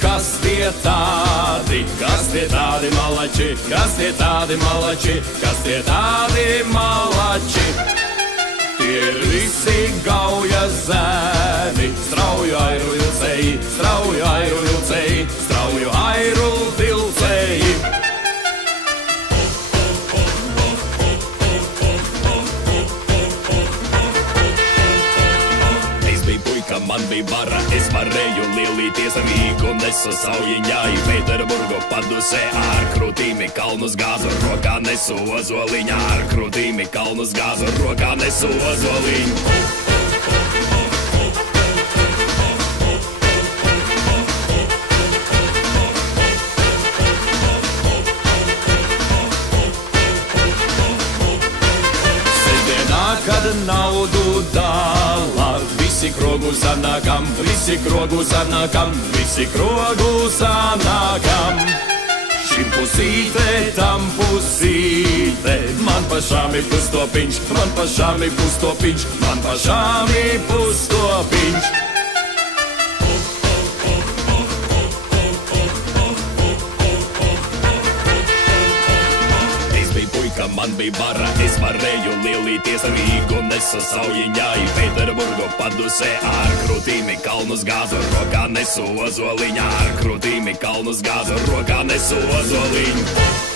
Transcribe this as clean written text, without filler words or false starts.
kas tie tādi, malači, kas tie tādi malači, kas tie tādi malači. Tie ir visi gauja zēni, strauju airu vilcēji, strauju airu vilcēji, strauju airu vilcēji. Man bija bara, es varēju lielīties ar Rīgu, nesu Saujiņai, Pēterburgu padusē ar krūtīmi kalnus gāzu, rokā nesu ozoliņā, ar krūtīmi kalnus gāzu, rokā nesu ozoliņu. Sestdienā, kad naudu dala, visi krogu sanākam, visi krogu sanākam, visi krogu sanākam. Šim pusīte, tam pusīte, man pašām ir pustopiņš, man pašām ir pustopiņš, man pašām ir pustopiņš. Man bija bara, es varēju lielīties ar Rīgu, nesu Saujiņai, Pēterburgu padusē ar krūtīmi kalnus gāzu, rokā nesu ozoliņā, ar krūtīmi kalnus gāzu, rokā nesu ozoliņu.